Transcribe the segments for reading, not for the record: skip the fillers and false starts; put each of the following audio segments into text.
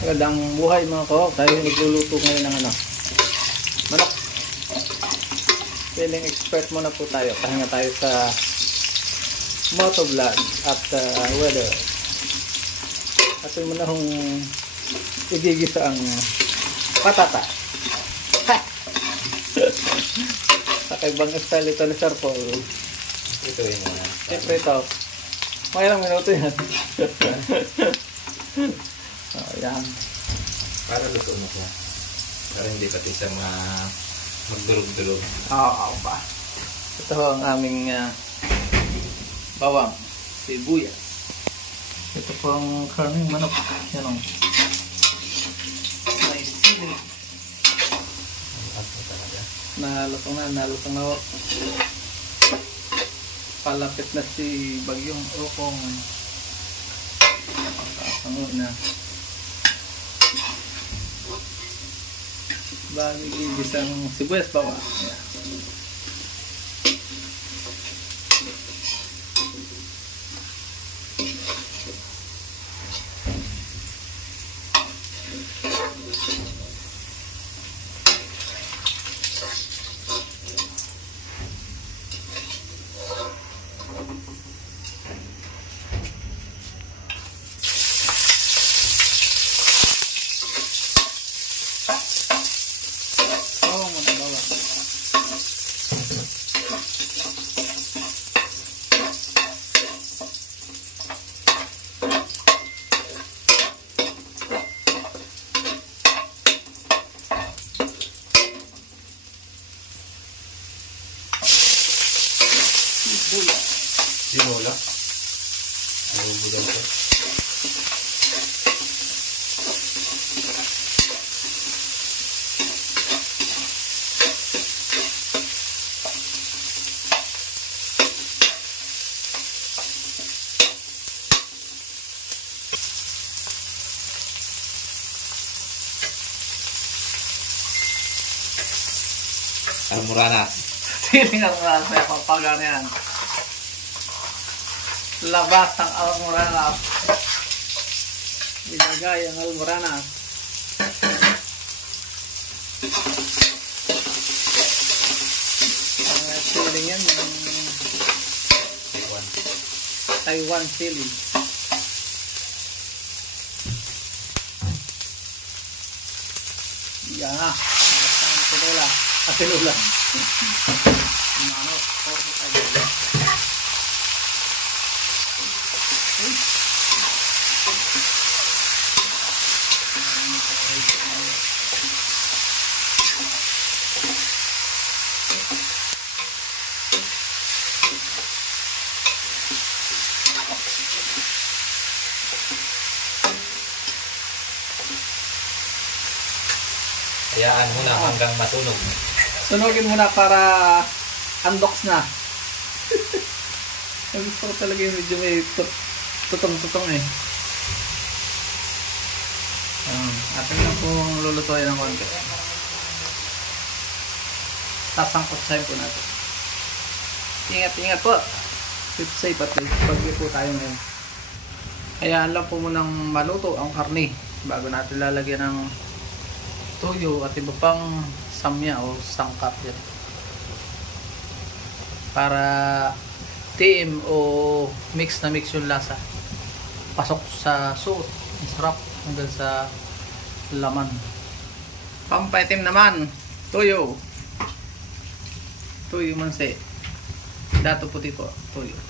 Magandang buhay mga kahok. Tayo nagluluto ngayon ng manok. Feeling expert muna po tayo. Pahinga tayo sa motovlog at weather. At yung muna hong igigisa ang patata. Sa kaibang style ito ni Sir Paul. Ito yun muna. Siyempre ito. Mga ilang minuto yan. Yan. Para luto na siya. Para hindi pati siya magdurog-durog. Oo ba. Ito ang aming bawang. Sibuyas. Ito po ang karning manok. Yan o. May sili. Nalutong na. Palapit na si Bagyong Okong. Ano na. Bago igisang sibuyas bawang. Sinola. Bulan ko. Almoranas. Siling almoranas na papagan yan. Labas ang almoranas. Ilagay ang almoranas. Ang siling yan yung Taiwan sili. Yan na. Ang tinula. Tinula. Ano? Porno tayo. Hayaan muna hanggang masunog. Sunugin muna para unbox na. Gusto ko talaga yung medyo may tutong-tutong eh. Atin lang pong lulutuin ng konti. Sasangkot-sahin po natin. Ingat-ingat po. Safe at least. Pag-i po tayo ngayon. Hayaan lang po munang maluto ang karne bago natin lalagyan ng toyo at iba pang samya o sangkap yan. Para team o mix na mix yung lasa. Pasok sa suot. Masarap hanggang sa laman. Pampaitim naman. Toyo. Toyo manse. Dato puti po. Toyo.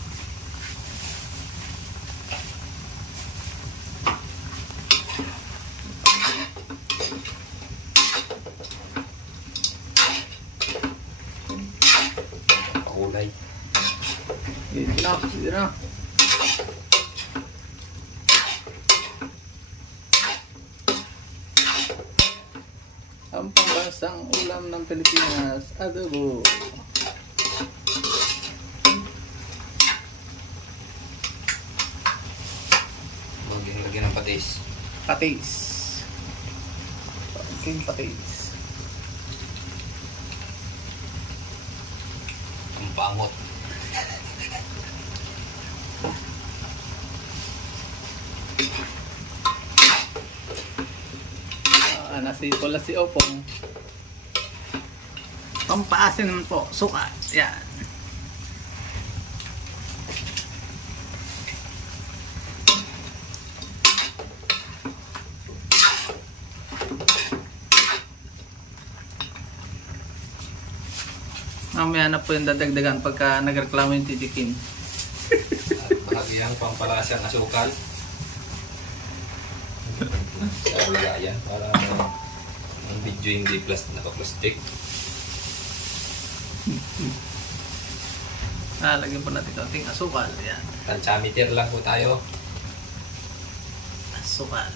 Pakulay. Dito na. Ang pambansang ulam ng Pilipinas, adobo. Lagyan ng patis. Patis. Patis. Ang pangot. Nasipol na si Opong. Pampaasin naman po. Suka. Yan. Mamaya na po yung dadagdagan pagka nagreklamo yung titikin. Bahagyang pampalasang asukal. Wala yan para ang video hindi naka-plastic. Lagyan po natin kaunting asukal. Yan. Tantiameter lang po tayo. Asukal.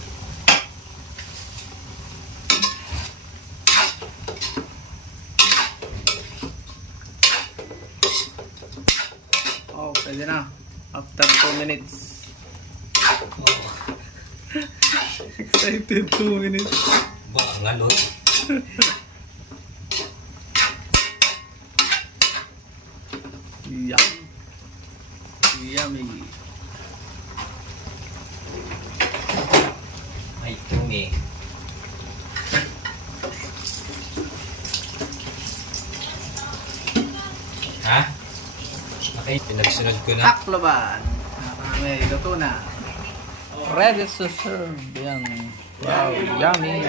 Oh, pwede na. After 2 minutes. Oh, Excited 2 minutes. ba, ang alot. Yum. Yummy. Ay, tumi. Ha? Okay, pinagsunod ko na. Takloban. May luto na. Ready to serve. Yan. Wow, yummy.